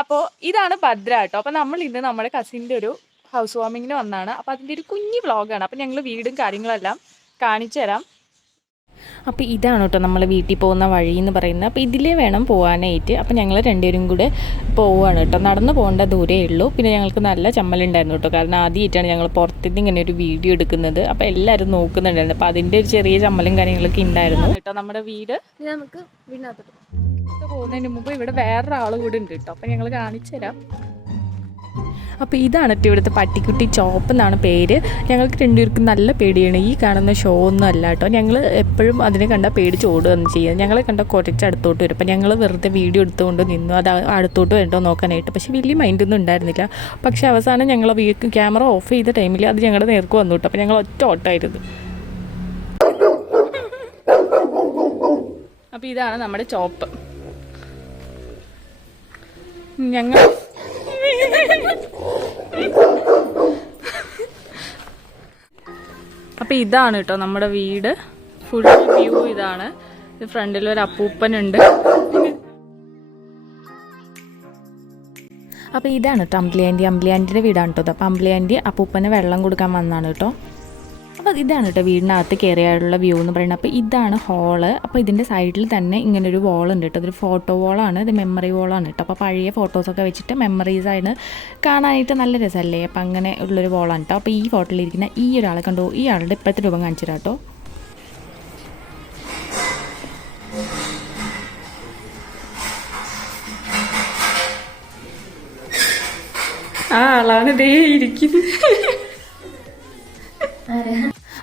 അപ്പോൾ ഇതാണ് ഭദ്ര കേട്ടോ. അപ്പോൾ നമ്മൾ ഇന്ന് നമ്മുടെ കസിൻ്റെ ഒരു ഹൗസ് വാമിങ്ങിന് വന്നതാണ്. അപ്പോൾ അതിൻ്റെ ഒരു കുഞ്ഞു വ്ളോഗാണ്. അപ്പോൾ ഞങ്ങൾ വീടും കാര്യങ്ങളെല്ലാം കാണിച്ചു തരാം. അപ്പോൾ ഇതാണ് കേട്ടോ നമ്മൾ വീട്ടിൽ പോകുന്ന വഴി എന്ന് പറയുന്നത്. അപ്പോൾ ഇതിലേ വേണം പോകാനായിട്ട്. അപ്പോൾ ഞങ്ങൾ രണ്ടുപേരും കൂടെ പോവുകയാണ് കേട്ടോ. നടന്നു പോകേണ്ട ദൂരേ ഉള്ളൂ. പിന്നെ ഞങ്ങൾക്ക് നല്ല ചമ്മലുണ്ടായിരുന്നു കേട്ടോ. കാരണം ആദ്യമായിട്ടാണ് ഞങ്ങൾ പുറത്തുനിന്ന് ഇങ്ങനെ ഒരു വീഡിയോ എടുക്കുന്നത്. അപ്പോൾ എല്ലാവരും നോക്കുന്നുണ്ടായിരുന്നു. അപ്പോൾ അതിൻ്റെ ഒരു ചെറിയ ചമ്മലും കാര്യങ്ങളൊക്കെ ഉണ്ടായിരുന്നു കേട്ടോ. നമ്മുടെ വീട് നമുക്ക് വീടിനകത്തോട്ട് പോകുന്നതിന് മുമ്പ് ഇവിടെ വേറൊരാൾ കൂടെ ഉണ്ട് കേട്ടോ. അപ്പോൾ ഞങ്ങൾ കാണിച്ചു തരാം. അപ്പോൾ ഇതാണ് കേട്ടോ ഇവിടുത്തെ പട്ടിക്കുട്ടി ചോപ്പ് എന്നാണ് പേര്. ഞങ്ങൾക്ക് രണ്ടുപേർക്കും നല്ല പേടിയാണ്. ഈ കാണുന്ന ഷോ ഒന്നും അല്ല കേട്ടോ. ഞങ്ങൾ എപ്പോഴും അതിനെ കണ്ടാൽ പേടിച്ച് ഓടുകയൊന്നും ചെയ്യുക. ഞങ്ങളെ കണ്ടാൽ കുറച്ച് അടുത്തോട്ട് വരും. അപ്പോൾ ഞങ്ങൾ വെറുതെ വീഡിയോ എടുത്തുകൊണ്ട് നിന്നു അത് അടുത്തോട്ട് വേണ്ടോ നോക്കാനായിട്ട്. പക്ഷേ വലിയ മൈൻഡൊന്നും ഉണ്ടായിരുന്നില്ല. പക്ഷേ അവസാനം ഞങ്ങൾ ക്യാമറ ഓഫ് ചെയ്ത ടൈമിൽ അത് ഞങ്ങളുടെ നേർക്ക് വന്നു കേട്ടോ. അപ്പോൾ ഞങ്ങൾ ഒറ്റ ഓട്ടമായിരുന്നു. അപ്പോൾ ഇതാണ് നമ്മുടെ ചോപ്പ്. ഞങ്ങൾ അപ്പോൾ ഇതാണ് കേട്ടോ നമ്മുടെ വീട്. ഫുൾ വ്യൂ ഇതാണ്. ഫ്രണ്ടിൽ ഒരു അപ്പൂപ്പനുണ്ട്. അപ്പോൾ ഇതാണ് കേട്ടോ അമ്പിളിയാൻറ്റിയുടെ വീടാണ് കേട്ടോ. അപ്പോൾ അമ്പിളിയാൻറ്റി അപ്പൂപ്പന് വെള്ളം കൊടുക്കാൻ വന്നതാണ് കേട്ടോ. അപ്പോൾ ഇതാണ് കേട്ടോ വീടിനകത്ത് കയറിയാലുള്ള വ്യൂ എന്ന് പറയുന്നത്. അപ്പോൾ ഇതാണ് ഹോള്. അപ്പോൾ ഇതിൻ്റെ സൈഡിൽ തന്നെ ഇങ്ങനൊരു വോളുണ്ട് കേട്ടോ. ഇതൊരു ഫോട്ടോ വോളാണ്. ഇത് മെമ്മറി വോളാണ് കേട്ടോ. അപ്പോൾ പഴയ ഫോട്ടോസൊക്കെ വെച്ചിട്ട് മെമ്മറീസായിട്ട് കാണാനായിട്ട് നല്ല രസമല്ലേ. അപ്പോൾ അങ്ങനെ ഉള്ളൊരു വോളാണ് കേട്ടോ. അപ്പോൾ ഈ ഫോട്ടോയിലിരിക്കുന്ന ഈ ഒരാളെ കണ്ടോ, ഈ ആളുടെ ഇപ്പോഴത്തെ രൂപം കാണിച്ചു തരാം കേട്ടോ. ആ ആളാണ് ദേ ഇരിക്കുന്നത്.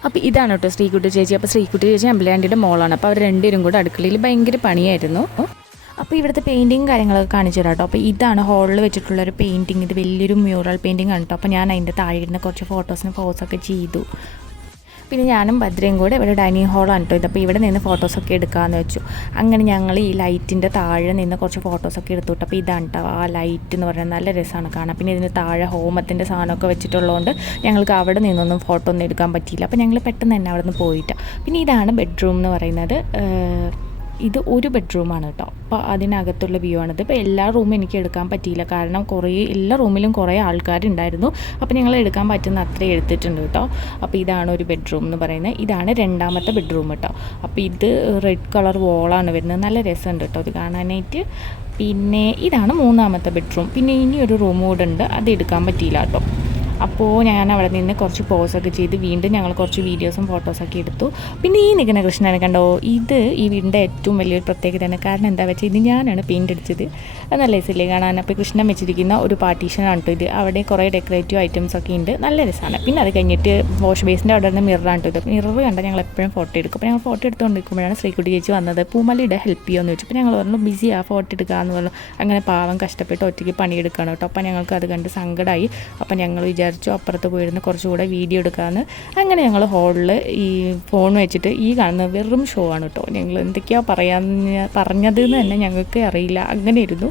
അപ്പോൾ ഇതാണ് കേട്ടോ ശ്രീകുട്ടി ചേച്ചി. അപ്പോൾ ശ്രീകുട്ടി ചേച്ചി അമ്പിളിയാൻറ്റിയുടെ മോളാണ്. അപ്പോൾ അവർ രണ്ടുപേരും കൂടെ അടുക്കളയിൽ ഭയങ്കര പണിയായിരുന്നു. അപ്പോൾ ഇവിടുത്തെ പെയിൻറ്റിങ് കാര്യങ്ങളൊക്കെ കാണിച്ചു തരാം കേട്ടോ. അപ്പോൾ ഇതാണ് ഹോളിൽ വെച്ചിട്ടുള്ളൊരു പെയിൻറ്റിങ്. ഇത് വലിയൊരു മ്യൂറൽ പെയിൻറ്റിങ് ആണ് കേട്ടോ. അപ്പോൾ ഞാൻ അതിൻ്റെ താഴെ ഇരുന്ന് കുറച്ച് ഫോട്ടോസിന് പോസൊക്കെ ചെയ്തു. പിന്നെ ഞാനും ഭദ്രയും കൂടെ ഇവിടെ ഡൈനിങ് ഹോളാണ് കേട്ടോ. ഇതപ്പോൾ ഇവിടെ നിന്ന് ഫോട്ടോസൊക്കെ എടുക്കാമെന്ന് വെച്ചു. അങ്ങനെ ഞങ്ങൾ ഈ ലൈറ്റിൻ്റെ താഴെ നിന്ന് കുറച്ച് ഫോട്ടോസൊക്കെ എടുത്തു കേട്ടോ. അപ്പോൾ ഇതാണ് കേട്ടോ ആ ലൈറ്റ് എന്ന് പറയുന്നത്. നല്ല രസമാണ് കാണാൻ. പിന്നെ ഇതിന് താഴെ ഹോമത്തിൻ്റെ സാധനമൊക്കെ വെച്ചിട്ടുള്ളതുകൊണ്ട് ഞങ്ങൾക്ക് അവിടെ നിന്നൊന്നും ഫോട്ടോ ഒന്നും എടുക്കാൻ പറ്റിയില്ല. അപ്പോൾ ഞങ്ങൾ പെട്ടെന്ന് തന്നെ അവിടെ നിന്ന് പോയിട്ട്. പിന്നെ ഇതാണ് ബെഡ്റൂം എന്ന് പറയുന്നത്. ഇത് ഒരു ബെഡ്റൂമാണ് കേട്ടോ. അപ്പോൾ അതിനകത്തുള്ള വ്യൂ ആണിത്. ഇപ്പോൾ എല്ലാ റൂമും എനിക്ക് എടുക്കാൻ പറ്റിയില്ല. കാരണം എല്ലാ റൂമിലും കുറേ ആൾക്കാരുണ്ടായിരുന്നു. അപ്പോൾ ഞങ്ങൾ എടുക്കാൻ പറ്റുന്ന അത്രയും എടുത്തിട്ടുണ്ട് കേട്ടോ. അപ്പോൾ ഇതാണ് ഒരു ബെഡ്റൂം എന്ന് പറയുന്നത്. ഇതാണ് രണ്ടാമത്തെ ബെഡ്റൂം കേട്ടോ. അപ്പോൾ ഇത് റെഡ് കളർ വോളാണ് വരുന്നത്. നല്ല രസമുണ്ട് കേട്ടോ ഇത് കാണാനായിട്ട്. പിന്നെ ഇതാണ് മൂന്നാമത്തെ ബെഡ്റൂം. പിന്നെ ഇനി ഒരു റൂം കൂടെ ഉണ്ട്. അത് എടുക്കാൻ പറ്റിയില്ല കേട്ടോ. അപ്പോൾ ഞാൻ അവിടെ നിന്ന് കുറച്ച് പോസൊക്കെ ചെയ്ത് വീണ്ടും ഞങ്ങൾ കുറച്ച് വീഡിയോസും ഫോട്ടോസൊക്കെ എടുത്തു. പിന്നെ ഈ നിൽക്കുന്ന കൃഷ്ണനെ കണ്ടോ, ഇത് ഈ വീടിൻ്റെ ഏറ്റവും വലിയൊരു പ്രത്യേകതയാണ്. കാരണം എന്താ വെച്ചാൽ ഇത് ഞാനാണ് പെയിൻ്റ് അടിച്ചത്. അത് നല്ല രസമില്ലേ കാണാൻ. അപ്പോൾ കൃഷ്ണൻ വെച്ചിരിക്കുന്ന ഒരു പാർട്ടീഷനാണ് കേട്ടോ ഇത്. അവിടെ കുറേ ഡെക്കറേറ്റീവ് ഐറ്റംസൊക്കെ ഉണ്ട്. നല്ല രസമാണ്. പിന്നെ അത് കഴിഞ്ഞിട്ട് വാഷ് ബേസിൻ്റെ അവിടെ നിന്ന് മിററാണ് കേട്ടോ ഇത്. മിറർ കണ്ടാൽ ഞങ്ങൾ എപ്പോഴും ഫോട്ടോ എടുക്കും. അപ്പോൾ ഞങ്ങൾ ഫോട്ടോ എടുത്തുകൊണ്ടിരിക്കുമ്പോഴാണ് ശ്രീകുട്ടി ചേച്ചി വന്നത്. പൂമലിയുടെ ഹെൽപ്പ് ചെയ്യുമെന്ന് ചോദിച്ചു. അപ്പോൾ ഞങ്ങൾ പറഞ്ഞു ബിസിയാ, ഫോട്ടോ എടുക്കാമെന്ന് പറഞ്ഞു. അങ്ങനെ പാവം കഷ്ടപ്പെട്ട് ഒറ്റയ്ക്ക് പണിയെടുക്കുകയാണ് കേട്ടോ. അപ്പോൾ ഞങ്ങൾക്ക് അത് കണ്ട് സങ്കടമായി. അപ്പോൾ ഞങ്ങൾ വിചാരിച്ചു അപ്പുറത്ത് പോയിരുന്ന് കുറച്ചുകൂടെ വീഡിയോ എടുക്കാമെന്ന്. അങ്ങനെ ഞങ്ങൾ ഹോളിൽ ഈ ഫോൺ വെച്ചിട്ട് ഈ കാണുന്ന വെറും ഷോ ആണ് കേട്ടോ. ഞങ്ങൾ എന്തൊക്കെയാണ് പറഞ്ഞതെന്ന് തന്നെ ഞങ്ങൾക്ക് അറിയില്ല. അങ്ങനെ ഇരുന്നു.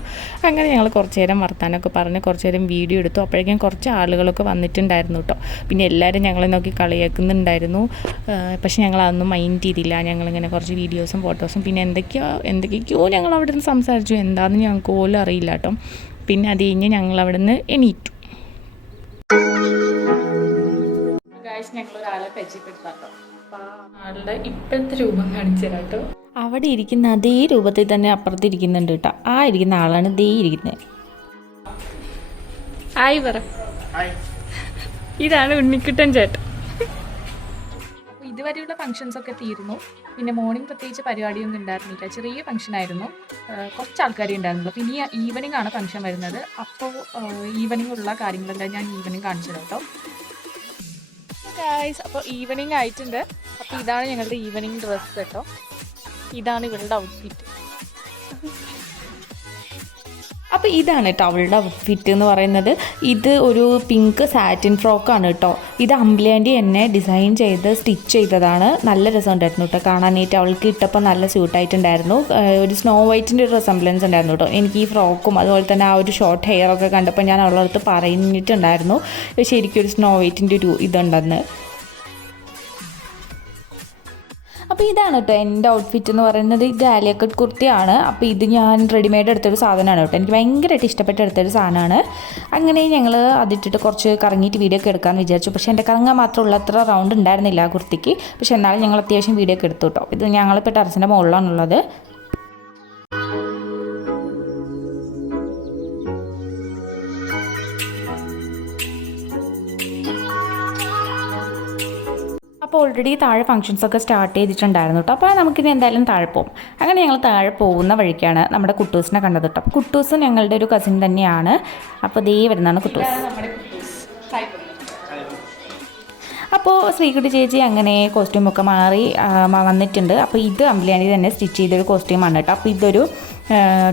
അങ്ങനെ ഞങ്ങൾ കുറച്ച് നേരം വർത്താനമൊക്കെ പറഞ്ഞ് കുറച്ച് നേരം വീഡിയോ എടുത്തു. അപ്പോഴേക്കും കുറച്ച് ആളുകളൊക്കെ വന്നിട്ടുണ്ടായിരുന്നു കേട്ടോ. പിന്നെ എല്ലാവരും ഞങ്ങളെ നോക്കി കളിയാക്കുന്നുണ്ടായിരുന്നു. പക്ഷെ ഞങ്ങൾ അതൊന്നും മൈൻഡ് ചെയ്തില്ല. ഞങ്ങളിങ്ങനെ കുറച്ച് വീഡിയോസും ഫോട്ടോസും പിന്നെ എന്തൊക്കെയോ ഞങ്ങൾ അവിടെ നിന്ന് സംസാരിച്ചു. എന്താണെന്ന് ഞങ്ങൾക്ക് പോലും അറിയില്ല കേട്ടോ. പിന്നെ അത് കഴിഞ്ഞ് ഞങ്ങൾ അവിടെ നിന്ന് എണീറ്റു. ഞങ്ങളൊരാളെ പരിചയപ്പെടുത്താട്ടോ. ആളുടെ ഇപ്പോഴത്തെ രൂപം കാണിച്ചു തരാം കേട്ടോ. അവിടെ ഇരിക്കുന്ന അതേ രൂപത്തിൽ തന്നെ അപ്പുറത്ത് ഇരിക്കുന്നുണ്ട് കേട്ടോ. ആ ഇരിക്കുന്ന ആളാണ് ദേ ഇരിക്കുന്നത്. ഹായ് പറ. ഇതാണ് ഉണ്ണിക്കുട്ടൻ ചേട്ടൻ. ഇതുവരെയുള്ള ഫംഗ്ഷൻസൊക്കെ തീർന്നു. പിന്നെ മോർണിംഗ് പ്രത്യേകിച്ച് പരിപാടിയൊന്നും ഉണ്ടായിരുന്നില്ല. ചെറിയ ഫംഗ്ഷനായിരുന്നു. കുറച്ച് ആൾക്കാരെ ഉണ്ടായിരുന്നുള്ളൂ. പിന്നെ ഈവനിങ് ആണ് ഫംഗ്ഷൻ വരുന്നത്. അപ്പോൾ ഈവനിങ് ഉള്ള കാര്യങ്ങളെല്ലാം ഞാൻ ഈവനിങ് കാണിച്ചു തരാം കേട്ടോ. ഗായ്സ്, അപ്പോൾ ഈവനിങ് ആയിട്ടുണ്ട്. അപ്പോൾ ഇതാണ് ഞങ്ങളുടെ ഈവനിങ് ഡ്രസ്സ് കേട്ടോ. ഇതാണ് ഇവളുടെ ഔട്ട്ഫിറ്റ്. അപ്പോൾ ഇതാണ് കേട്ടോ അവളുടെ ഔട്ട്ഫിറ്റ് എന്ന് പറയുന്നത്. ഇത് ഒരു പിങ്ക് സാറ്റിൻ ഫ്രോക്കാണ് കേട്ടോ. ഇത് അമ്പിളിയാൻറ്റി എന്നെ ഡിസൈൻ ചെയ്ത് സ്റ്റിച്ച് ചെയ്തതാണ്. നല്ല രസമുണ്ടായിരുന്നു കേട്ടോ കാണാനായിട്ട്. അവൾക്ക് ഇട്ടപ്പോൾ നല്ല സ്യൂട്ടായിട്ടുണ്ടായിരുന്നു. ഒരു സ്നോ വൈറ്റിൻ്റെ ഒരു റെസംബ്ലൻസ് ഉണ്ടായിരുന്നു കേട്ടോ. എനിക്ക് ഈ ഫ്രോക്കും അതുപോലെ തന്നെ ആ ഒരു ഷോർട്ട് ഹെയർ ഒക്കെ കണ്ടപ്പോൾ ഞാൻ അവളുടെ അടുത്ത് പറഞ്ഞിട്ടുണ്ടായിരുന്നു ശരിക്കും ഒരു സ്നോ വൈറ്റിൻ്റെ ഒരു ഇതുണ്ടെന്ന്. അപ്പോൾ ഇതാണ് കേട്ടോ എൻ്റെ ഔട്ട്ഫിറ്റ് എന്ന് പറയുന്നത്. ഗാലിയ കട്ട് കുർത്തിയാണ്. അപ്പോൾ ഇത് ഞാൻ റെഡിമെയ്ഡ് എടുത്തൊരു സാധനമാണ് കേട്ടോ. എനിക്ക് ഭയങ്കരമായിട്ട് ഇഷ്ടപ്പെട്ട് എടുത്തൊരു സാധനമാണ്. അങ്ങനെ ഞങ്ങൾ അതിട്ടിട്ട് കുറച്ച് കറങ്ങിയിട്ട് വീഡിയോ ഒക്കെ എടുക്കാമെന്ന് വിചാരിച്ചു. പക്ഷേ എൻ്റെ കറങ്ങാൻ മാത്രമുള്ള അത്ര റൗണ്ട് ഉണ്ടായിരുന്നില്ല ആ കുർത്തിക്ക്. പക്ഷേ എന്നാലും ഞങ്ങൾ അത്യാവശ്യം വീഡിയോ ഒക്കെ എടുത്തു കേട്ടോ. ഇത് ഞങ്ങളിപ്പോൾ ടെറസിൻ്റെ മുകളിലാണുള്ളത്. അപ്പോൾ ഓൾറെഡി താഴെ ഫംഗ്ഷൻസൊക്കെ സ്റ്റാർട്ട് ചെയ്തിട്ടുണ്ടായിരുന്നു കേട്ടോ. അപ്പോൾ നമുക്കിനി എന്തായാലും താഴെ പോകും. അങ്ങനെ ഞങ്ങൾ താഴെ പോകുന്ന വഴിക്കാണ് നമ്മുടെ കുട്ടൂസിനെ കണ്ടത് കേട്ടോ. അപ്പോൾ കുട്ടൂസ് ഞങ്ങളുടെ ഒരു കസിൻ തന്നെയാണ്. അപ്പോൾ ദേ വരുന്നതാണ് കുട്ടൂസ്. അപ്പോൾ ശ്രീകുട്ടി ചേച്ചി അങ്ങനെ കോസ്റ്റ്യൂമൊക്കെ മാറി വന്നിട്ടുണ്ട്. അപ്പോൾ ഇത് അമ്പിളിയാണ്ടി തന്നെ സ്റ്റിച്ച് ചെയ്തൊരു കോസ്റ്റ്യൂമാണ് കേട്ടോ. അപ്പോൾ ഇതൊരു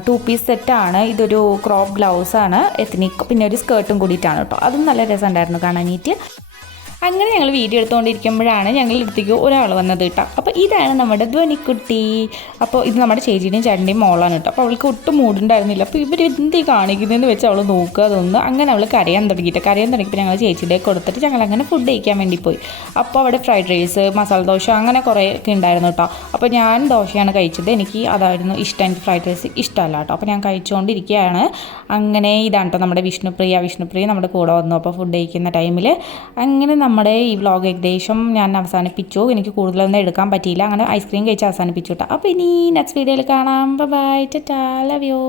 2 പീസ് സെറ്റാണ്. ഇതൊരു ക്രോപ്പ് ബ്ലൗസാണ് എത്നിക്, പിന്നെ ഒരു സ്കേർട്ടും കൂടിയിട്ടാണ് കേട്ടോ. അതും നല്ല രസമുണ്ടായിരുന്നു കാണാനായിട്ട്. അങ്ങനെ ഞങ്ങൾ വീഡിയോ എടുത്തുകൊണ്ടിരിക്കുമ്പോഴാണ് ഞങ്ങളുടെ അടുത്തേക്ക് ഒരാൾ വന്നത് കേട്ടോ. അപ്പോൾ ഇതാണ് നമ്മുടെ ധ്വനിക്കുട്ടി. അപ്പോൾ ഇത് നമ്മുടെ ചേച്ചിയുടെയും ചേട്ടൻ്റെയും മോളാണ് കേട്ടോ. അപ്പോൾ അവൾക്ക് ഒട്ടും മൂടുണ്ടായിരുന്നില്ല. അപ്പോൾ ഇവർ എന്തീ കാണിക്കുന്നതെന്ന് വെച്ച് അവൾ നോക്കുക തോന്നുന്നു. അങ്ങനെ അവൾ കരയാൻ തുടങ്ങിയപ്പോൾ ഞങ്ങൾ ചേച്ചിയുടെ കൊടുത്തിട്ട് ഞങ്ങൾ അങ്ങനെ ഫുഡ് കഴിക്കാൻ വേണ്ടി പോയി. അപ്പോൾ അവിടെ ഫ്രൈഡ് റൈസ്, മസാല ദോശ അങ്ങനെ കുറേ ഒക്കെ ഉണ്ടായിരുന്നു കേട്ടോ. അപ്പോൾ ഞാൻ ദോശയാണ് കഴിച്ചത്. എനിക്ക് അതായിരുന്നു ഇഷ്ടം. എനിക്ക് ഫ്രൈഡ് റൈസ് ഇഷ്ടമല്ല കേട്ടോ. അപ്പോൾ ഞാൻ കഴിച്ചുകൊണ്ടിരിക്കുകയാണ്. അങ്ങനെ ഇതാണ് കേട്ടോ നമ്മുടെ വിഷ്ണുപ്രിയ നമ്മുടെ കൂടെ വന്നു. അപ്പോൾ ഫുഡ് കഴിക്കുന്ന ടൈമിൽ അങ്ങനെ നമ്മുടെ ഈ വ്ളോഗ് ഏകദേശം ഞാൻ അവസാനിപ്പിച്ചു. എനിക്ക് കൂടുതലൊന്നും എടുക്കാൻ പറ്റിയില്ല. അങ്ങനെ ഐസ്ക്രീം കഴിച്ച് അവസാനിപ്പിച്ചു കേട്ടോ. അപ്പോൾ ഇനി നെക്സ്റ്റ് വീഡിയോയിൽ കാണാം. Bye, tata, love U.